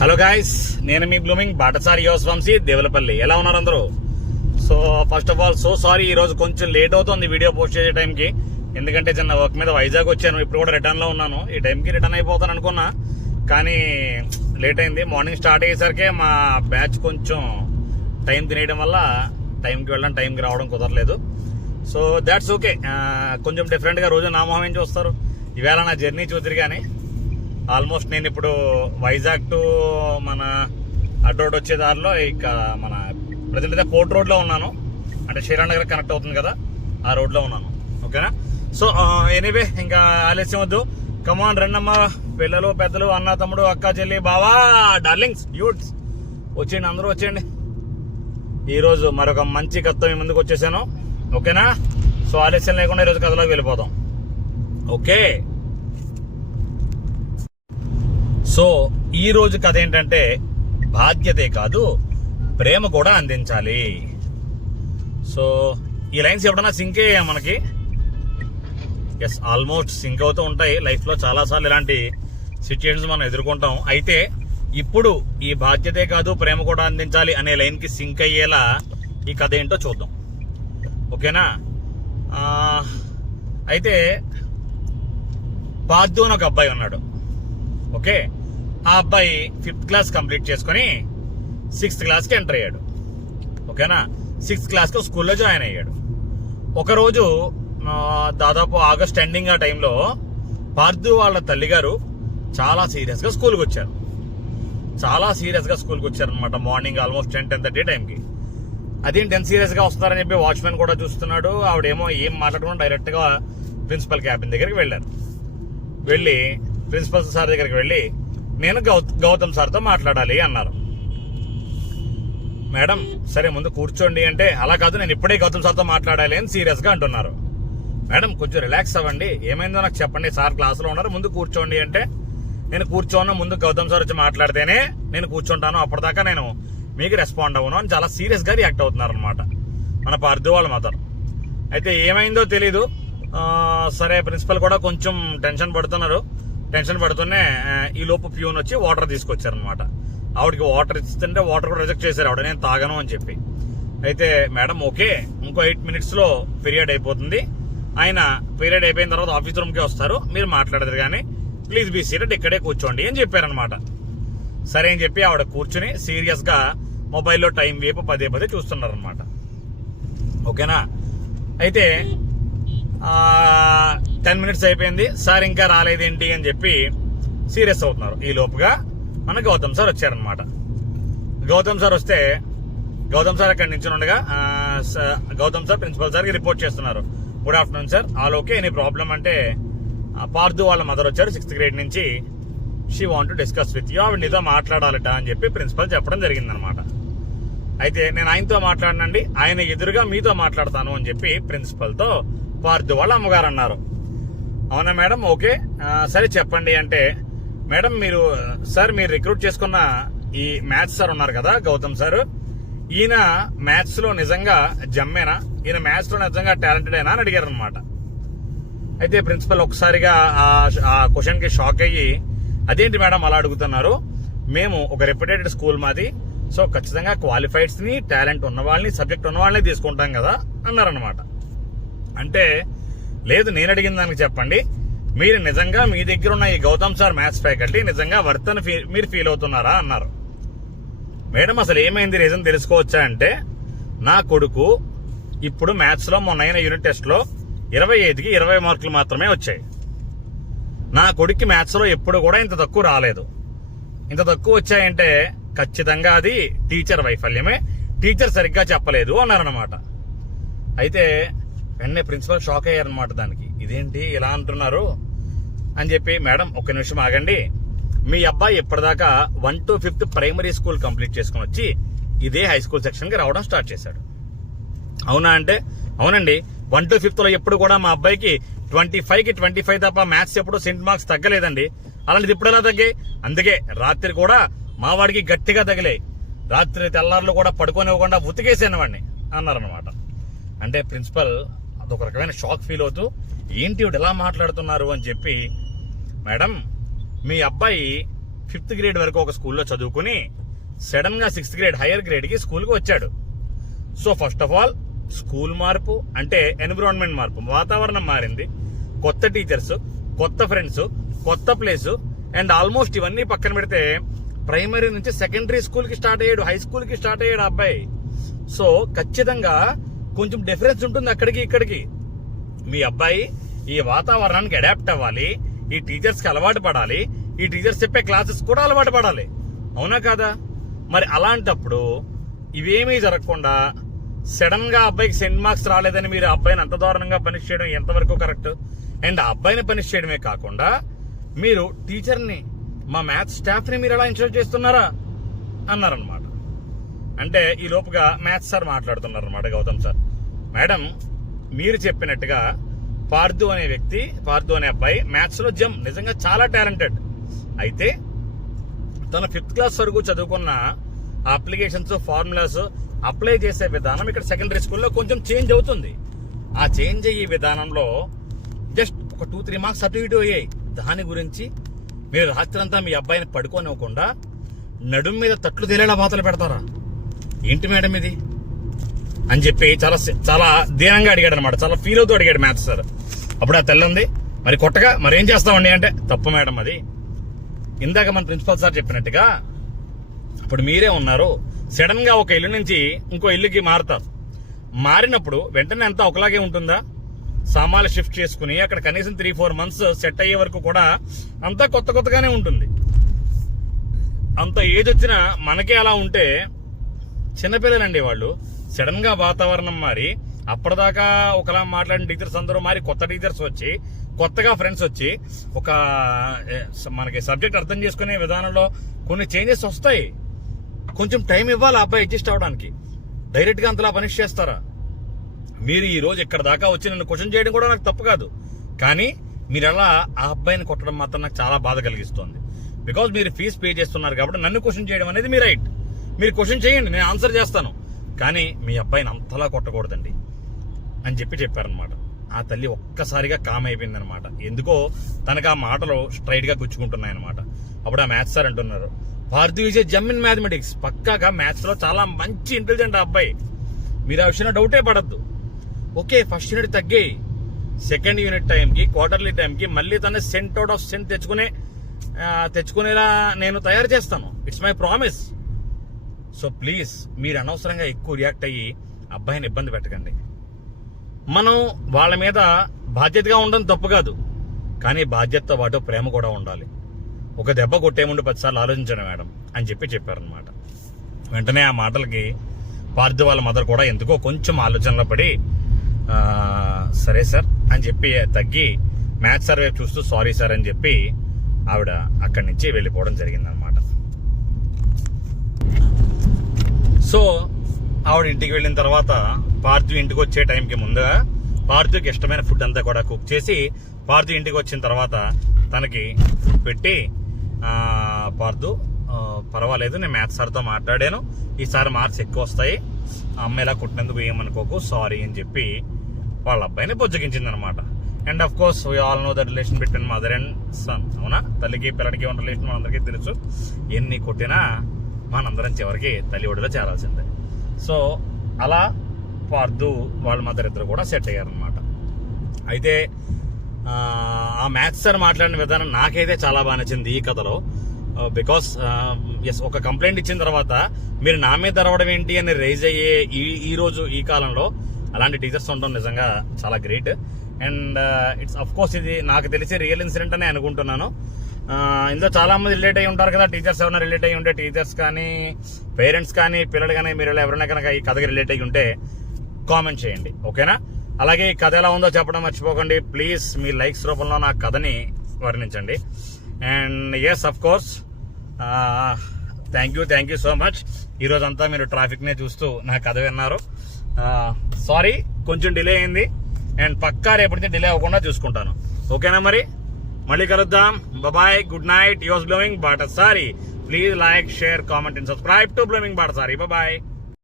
Hello guys, నేను మీ blooming బాటసారి యోస్ వంశీ దేవులపల్లి. ఎలా ఉన్నారు అందరూ? So first of all so sorry, ఈ రోజు కొంచెం లేట్ అవుతుంది వీడియో పోస్ట్ చేసే టైంకి. ఎందుకంటే చిన్న వర్క్ మీద వైజాగ్ వచ్చాను, ఇప్పుడు కూడా రిటర్న్ లో ఉన్నాను. ఈ టైంకి రిటర్న్ అయిపోతాను అనుకున్నా, కానీ లేట్ అయింది. మార్నింగ్ స్టార్ట్ అయ్యేసరికి మా బ్యాచ్ కొంచెం టైం తినేయడం వల్ల టైంకి వెళ్ళడం టైంకి రావడం కుదరలేదు. So that's okay. కొంచెం డిఫరెంట్గా రోజు నా మొహం ఏం చూస్తారు. ఈవేళ నా జర్నీ చూద్దరు. కానీ ఆల్మోస్ట్ నేను ఇప్పుడు వైజాగ్ టు మన అడ్ రోడ్ వచ్చే దారిలో ఇక మన ప్రజెంట్ అయితే పోర్ట్ రోడ్లో ఉన్నాను. అంటే శ్రీరామ్ కనెక్ట్ అవుతుంది కదా, ఆ రోడ్లో ఉన్నాను. ఓకేనా? సో ఎనీవే, ఇంకా ఆలస్యం వద్దు. కమాన్ రండమ్మా, పిల్లలు పెద్దలు, అన్న తమ్ముడు, అక్క చెల్లి, బావా, డార్లింగ్స్, యూట్స్, వచ్చేయండి, అందరూ వచ్చేయండి. ఈరోజు మరొక మంచి కథతో మీ ముందుకు వచ్చేసాను. ఓకేనా? సో ఆలస్యం లేకుండా ఈరోజు కథలోకి వెళ్ళిపోదాం. ఓకే, సో ఈ రోజు కథ ఏంటంటే, బాధ్యతే కాదు ప్రేమ కూడా అందించాలి. సో ఈ లైన్స్ ఎప్పుడన్నా సింక్ అయ్యా మనకి? ఎస్, ఆల్మోస్ట్ సింక్ అవుతూ ఉంటాయి లైఫ్లో. చాలాసార్లు ఇలాంటి సిచ్యుయేషన్స్ మనం ఎదుర్కొంటాం. అయితే ఇప్పుడు ఈ బాధ్యతే కాదు ప్రేమ కూడా అందించాలి అనే లైన్కి సింక్ అయ్యేలా ఈ కథ ఏంటో చూద్దాం. ఓకేనా? అయితే పార్థు అని ఒక అబ్బాయి ఉన్నాడు. ఓకే, ఆ అబ్బాయి 5th క్లాస్ కంప్లీట్ చేసుకుని 6th క్లాస్కి ఎంటర్ అయ్యాడు. ఓకేనా? 6th క్లాస్కి స్కూల్లో జాయిన్ అయ్యాడు. ఒకరోజు దాదాపు ఆగస్ట్ ఎండింగ్ ఆ టైంలో పార్థు వాళ్ళ తల్లిగారు చాలా సీరియస్గా స్కూల్కి వచ్చారు. అనమాట. మార్నింగ్ ఆల్మోస్ట్ 10-10:30 టైంకి. అదేంటి ఎంత సీరియస్గా వస్తున్నారని చెప్పి వాచ్మెన్ కూడా చూస్తున్నాడు. ఆవిడేమో ఏం మాట్లాడకుండా డైరెక్ట్గా ప్రిన్సిపల్ క్యాబిన్ దగ్గరికి వెళ్ళి ప్రిన్సిపల్ సార్ దగ్గరికి వెళ్ళి, నేను గౌతమ్ సార్తో మాట్లాడాలి అన్నారు. మేడం సరే ముందు కూర్చోండి అంటే, అలా కాదు నేను ఇప్పుడే గౌతమ్ సార్తో మాట్లాడాలి అని సీరియస్గా అంటున్నారు. మేడం కొంచెం రిలాక్స్ అవ్వండి, ఏమైందో నాకు చెప్పండి, సార్ క్లాసులో ఉన్నారు, ముందు కూర్చోండి అంటే, నేను కూర్చోను, ముందు గౌతమ్ సార్ వచ్చి మాట్లాడితేనే నేను కూర్చుంటాను, అప్పటిదాకా నేను మీకు రెస్పాండ్ అవ్వను అని చాలా సీరియస్గా రియాక్ట్ అవుతున్నారు అనమాట మన పార్థు వాళ్ళ మదర్. అయితే ఏమైందో తెలీదు. సరే, ప్రిన్సిపల్ కూడా కొంచెం టెన్షన్ పడుతూనే ఈ లోపు ప్యూన్ వచ్చి వాటర్ తీసుకొచ్చారనమాట. ఆవిడకి వాటర్ ఇస్తుంటే వాటర్ కూడా రిజెక్ట్ చేశారు ఆవిడ, నేను తాగను అని చెప్పి. అయితే మేడం ఓకే, ఇంకో 8 minutesలో పీరియడ్ అయిపోతుంది, ఆయన పీరియడ్ అయిపోయిన తర్వాత ఆఫీస్ రూమ్కి వస్తారు, మీరు మాట్లాడదు కానీ ప్లీజ్ బీ సీటెడ్, ఇక్కడే కూర్చోండి అని చెప్పారనమాట. సరే అని చెప్పి ఆవిడ కూర్చుని సీరియస్గా మొబైల్లో టైం వైపు పదే చూస్తున్నారనమాట. ఓకేనా? అయితే 10 minutes అయిపోయింది, సార్ ఇంకా రాలేదేంటి అని చెప్పి సీరియస్ అవుతున్నారు. ఈ లోపుగా మన గౌతమ్ సార్ వచ్చారనమాట. గౌతమ్ సార్ వస్తే, గౌతమ్ సార్ అక్కడ నుంచి ఉండగా గౌతమ్ సార్ ప్రిన్సిపల్ సార్కి రిపోర్ట్ చేస్తున్నారు. Good afternoon sir, all okay, any problem అంటే, పార్థు వాళ్ళ మదర్ వచ్చారు 6th grade నుంచి, she want to discuss with you, ఆవిడ నీతో మాట్లాడాలట అని చెప్పి ప్రిన్సిపల్ చెప్పడం జరిగిందనమాట. అయితే నేను ఆయనతో మాట్లాడనండి, ఆయన ఎదురుగా మీతో మాట్లాడతాను అని చెప్పి ప్రిన్సిపల్తో పార్థు వాళ్ళ అమ్మగారు అన్నారు. అవునా మేడం, ఓకే, సరే చెప్పండి అంటే, మేడం మీరు రిక్రూట్ చేసుకున్న ఈ మ్యాథ్స్ సార్ ఉన్నారు కదా గౌతమ్ సార్, ఈయన మ్యాథ్స్లో నిజంగా జమ్మేనా, ఈయన మ్యాథ్స్లో నిజంగా టాలెంటెడేనా అని అడిగారు అనమాట. అయితే ప్రిన్సిపల్ ఒకసారిగా ఆ క్వశ్చన్కి షాక్ అయ్యి, అదేంటి మేడం అలా అడుగుతున్నారు, మేము ఒక రెప్యూటెడ్ స్కూల్ మాది, సో ఖచ్చితంగా క్వాలిఫైడ్స్ని, టాలెంట్ ఉన్న వాళ్ళని, సబ్జెక్ట్ ఉన్న వాళ్ళని తీసుకుంటాం కదా అన్నారనమాట. అంటే లేదు, నేను అడిగిన దానికి చెప్పండి, మీరు నిజంగా మీ దగ్గర ఉన్న ఈ గౌతమ్ సార్ మ్యాథ్స్ ఫ్యాకల్టీ నిజంగా వర్త్ అని మీరు ఫీల్ అవుతున్నారా అన్నారు. మేడం అసలు ఏమైంది, రీజన్ తెలుసుకోవచ్చా అంటే, నా కొడుకు ఇప్పుడు మ్యాథ్స్లో మొన్న అయిన యూనిట్ టెస్ట్లో 25కి 20 మార్కులు మాత్రమే వచ్చాయి. నా కొడుక్కి మ్యాథ్స్లో ఎప్పుడు కూడా ఇంత తక్కువ రాలేదు. ఇంత తక్కువ వచ్చాయంటే ఖచ్చితంగా అది టీచర్ వైఫల్యమే, టీచర్ సరిగ్గా చెప్పలేదు అన్నారనమాట. అయితే వెంటనే ప్రిన్సిపల్ షాక్ అయ్యారనమాట దానికి. ఇదేంటి ఇలా అంటున్నారు అని చెప్పి, మేడం ఒక్క నిమిషం ఆగండి, మీ అబ్బాయి ఇప్పటిదాకా 1 to 5th primary school complete చేసుకుని వచ్చి ఇదే హై స్కూల్ సెక్షన్కి రావడం స్టార్ట్ చేశాడు. అవునా అంటే, అవునండి, 1 to 5th ఎప్పుడు కూడా మా అబ్బాయికి 25కి 25 తప్ప మ్యాథ్స్ ఎప్పుడు సెంట్ మార్క్స్ తగ్గలేదండి. అలాంటిది ఇప్పుడు ఎలా తగ్గాయి? అందుకే రాత్రి కూడా మా వాడికి గట్టిగా తగిలాయి, రాత్రి తెల్లారులు కూడా పడుకోనివ్వకుండా ఉతికేసాను వాడిని అన్నారనమాట. అంటే ప్రిన్సిపల్ అదొక రకమైన షాక్ ఫీల్ అవుతూ, ఏంటి ఇలా మాట్లాడుతున్నారు అని చెప్పి, మేడం మీ అబ్బాయి 5th గ్రేడ్ వరకు ఒక స్కూల్లో చదువుకుని సడన్ గా 6th గ్రేడ్ హైయర్ గ్రేడ్ కి స్కూల్కి వచ్చాడు. So first of all school మార్పు అంటే ఎన్విరాన్మెంట్ మార్పు, వాతావరణం మారింది, కొత్త టీచర్స్, కొత్త ఫ్రెండ్స్, కొత్త ప్లేస్, అండ్ ఆల్మోస్ట్ ఇవన్నీ పక్కన పెడితే ప్రైమరీ నుంచి సెకండరీ స్కూల్ కి స్టార్ట్ అయ్యాడు, హై స్కూల్ కి స్టార్ట్ అయ్యాడు అబ్బాయి. సో ఖచ్చితంగా కొంచెం డిఫరెన్స్ ఉంటుంది అక్కడికి ఇక్కడికి. మీ అబ్బాయి ఈ వాతావరణానికి అడాప్ట్ అవ్వాలి, ఈ టీచర్స్ కి అలవాటు పడాలి, ఈ టీచర్స్ చెప్పే క్లాసెస్ కూడా అలవాటు పడాలి. అవునా కాదా? మరి అలాంటప్పుడు ఇవేమీ జరగకుండా సడన్ గా అబ్బాయికి సెంట్ మార్క్స్ రాలేదని మీరు అబ్బాయిని అంత దారుణంగా పనిష్ చేయడం ఎంతవరకు కరెక్ట్? అండ్ ఆ అబ్బాయిని పనిష్ చేయడమే కాకుండా మీరు టీచర్ని, మా మ్యాథ్స్ స్టాఫ్ ని మీరు ఎలా ఇన్సల్ట్ చేస్తున్నారా అన్నారనమాట. అంటే ఈ లోపుగా మ్యాథ్స్ సార్ మాట్లాడుతున్నారు అనమాట. గౌతమ్ సార్, మేడం మీరు చెప్పినట్టుగా పార్థు అనే వ్యక్తి, పార్థు అనే అబ్బాయి మ్యాథ్స్ లో నిజంగా చాలా టాలెంటెడ్. అయితే తన 5th క్లాస్ వరకు చదువుకున్న అప్లికేషన్స్, ఫార్ములాస్ అప్లై చేసే విధానం ఇక్కడ సెకండరీ స్కూల్లో కొంచెం చేంజ్ అవుతుంది. ఆ చేంజ్ అయ్యే విధానంలో జస్ట్ ఒక 2-3 మార్క్స్ అటు ఇటు అయ్యాయి. దాని గురించి మీరు రాత్రంతా మీ అబ్బాయిని పడుకోనివ్వకుండా నడుం మీద తట్లు తేలేలా బాతలు పెడతారా? ఏంటి మేడం ఇది అని చెప్పి చాలా చాలా దీనంగా అడిగాడు అనమాట. చాలా ఫీల్ అవుతూ అడిగాడు మ్యాథ్స్ సార్. అప్పుడు ఆ తెల్లంది, మరి కొట్టగా మరి ఏం చేస్తామండి అంటే, తప్పు మేడం అది. ఇందాక మన ప్రిన్సిపల్ సార్ చెప్పినట్టుగా ఇప్పుడు మీరే ఉన్నారు, సడన్ గా ఒక ఇల్లు నుంచి ఇంకో ఇల్లుకి మారుతారు. మారినప్పుడు వెంటనే అంతా ఒకలాగే ఉంటుందా? సామాన్లు షిఫ్ట్ చేసుకుని అక్కడ కనీసం 3-4 మంత్స్ సెట్ అయ్యే వరకు కూడా అంతా కొత్తగానే ఉంటుంది. అంత ఏజ్ వచ్చినా మనకే అలా ఉంటే చిన్నపిల్లలండి వాళ్ళు. సడన్ గా వాతావరణం మారి అప్పటిదాకా ఒకలా మాట్లాడిన టీచర్స్ అందరూ మారి కొత్త టీచర్స్ వచ్చి, కొత్తగా ఫ్రెండ్స్ వచ్చి, ఒక మనకి సబ్జెక్ట్ అర్థం చేసుకునే విధానంలో కొన్ని చేంజెస్ వస్తాయి. కొంచెం టైం ఇవ్వాలి ఆ అబ్బాయి అడ్జస్ట్ అవడానికి. డైరెక్ట్ గా అంతలా పనిష్ చేస్తారా? మీరు ఈ రోజు ఇక్కడ దాకా వచ్చి నన్ను క్వశ్చన్ చేయడం కూడా నాకు తప్పు కాదు, కానీ మీరు అలా ఆ అబ్బాయిని కొట్టడం మాత్రం నాకు చాలా బాధ కలిగిస్తుంది. బికాజ్ మీరు ఫీజు పే చేస్తున్నారు కాబట్టి నన్ను క్వశ్చన్ చేయడం అనేది మీ రైట్. మీరు క్వశ్చన్ చేయండి, నేను ఆన్సర్ చేస్తాను, కానీ మీ అబ్బాయిని అంతలా కొట్టకూడదండి అని చెప్పారనమాట. ఆ తల్లి ఒక్కసారిగా కామ్ అయిపోయిందనమాట. ఎందుకో తనకు ఆ మాటలు స్ట్రైట్ గా గుచ్చుకుంటున్నాయన్నమాట. అప్పుడు ఆ మ్యాథ్స్ సార్ అంటున్నారు, Partha is a Jammu in mathematics. పక్కాగా మ్యాథ్స్ లో చాలా మంచి ఇంటెలిజెంట్ అబ్బాయి, మీరు ఆ విషయంలో డౌటే పడద్దు. ఓకే, ఫస్ట్ యూనిట్ తగ్గాయి, సెకండ్ యూనిట్ టైంకి, క్వార్టర్లీ టైంకి మళ్ళీ తన సెంట్ అవుట్ ఆఫ్ సెంట్ తెచ్చుకునేలా నేను తయారు చేస్తాను. It's my promise. So please మీరు అనవసరంగా ఎక్కువ రియాక్ట్ అయ్యి అబ్బాయిని ఇబ్బంది పెట్టకండి. మనం వాళ్ళ మీద బాధ్యతగా ఉండడం తప్పు కాదు, కానీ బాధ్యతతో పాటు ప్రేమ కూడా ఉండాలి. ఒక దెబ్బ కొట్టే ముందు 10 సార్లు ఆలోచించండి మేడం అని చెప్పారనమాట. వెంటనే ఆ మాటలకి పార్థు వాళ్ళ మదర్ కూడా ఎందుకో కొంచెం ఆలోచనలో పడి సరే సార్ అని చెప్పి తగ్గి మ్యాథ్స్ సార్ వైపు చూస్తూ సారీ సార్ అని చెప్పి ఆవిడ అక్కడి నుంచి వెళ్ళిపోవడం జరిగిందనమాట. సో ఆవిడ ఇంటికి వెళ్ళిన తర్వాత పార్థు ఇంటికి వచ్చే టైంకి ముందుగా పార్థుకి ఇష్టమైన ఫుడ్ అంతా కూడా కుక్ చేసి పార్థు ఇంటికి వచ్చిన తర్వాత తనకి ఫుడ్ పెట్టి, పార్థు పర్వాలేదు, నేను మ్యాథ్స్ సార్తో మాట్లాడాను, ఈసారి మార్క్స్ ఎక్కువ వస్తాయి, అమ్మ ఇలా కుట్టినందుకు ఏమనుకోకు, సారీ అని చెప్పి వాళ్ళ అబ్బాయిని బుజ్జగించింది అనమాట. And of course we all know the relation between mother and son. అవునా? తల్లికి పిల్లడికి ఉన్న రిలేషన్ మనందరికీ తెలుసు. ఎన్ని కొట్టినా మనందరం చివరికి తల్లి ఒడిలో చేరాల్సిందే. సో అలా పార్థు వాళ్ళ మదర్ ఇద్దరు కూడా సెట్ అయ్యారనమాట. అయితే ఆ మ్యాథ్స్ సార్ మాట్లాడిన విధానం నాకైతే చాలా బాగా నచ్చింది ఈ కథలో. బికాస్ ఒక కంప్లైంట్ ఇచ్చిన తర్వాత మీరు నా మీద అరవడం ఏంటి అని రైజ్ అయ్యే ఈ రోజు ఈ కాలంలో అలాంటి టీచర్స్ ఉండడం నిజంగా చాలా great. And it's of course ఇది నాకు తెలిసి రియల్ ఇన్సిడెంట్ అని అనుకుంటున్నాను. ఇందులో చాలా మంది రిలేట్ అయ్యి ఉంటారు కదా, టీచర్స్ ఎవరైనా రిలేట్ అయ్యి ఉంటే, టీచర్స్ కానీ పేరెంట్స్ కానీ పిల్లలు కానీ మీరు ఎవరైనా కనుక ఈ కథకి రిలేట్ అయ్యి ఉంటే కామెంట్ చేయండి, ఓకేనా? అలాగే ఈ కథ ఎలా ఉందో చెప్పడం మర్చిపోకండి ప్లీజ్. మీ లైక్స్ రూపంలో నా కథని వర్ణించండి. And yes of course thank you so much. ఈరోజంతా మీరు ట్రాఫిక్నే చూస్తూ నా కథ విన్నారు. సారీ కొంచెం డిలే అయింది, అండ్ పక్కా రేపటి నుంచి డిలే అవ్వకుండా చూసుకుంటాను, ఓకేనా? మరి మళ్ళీ కలుద్దాం. Bye, good night. Yours blooming Batasari. Please like, share, comment and subscribe to blooming Batasari. Bye.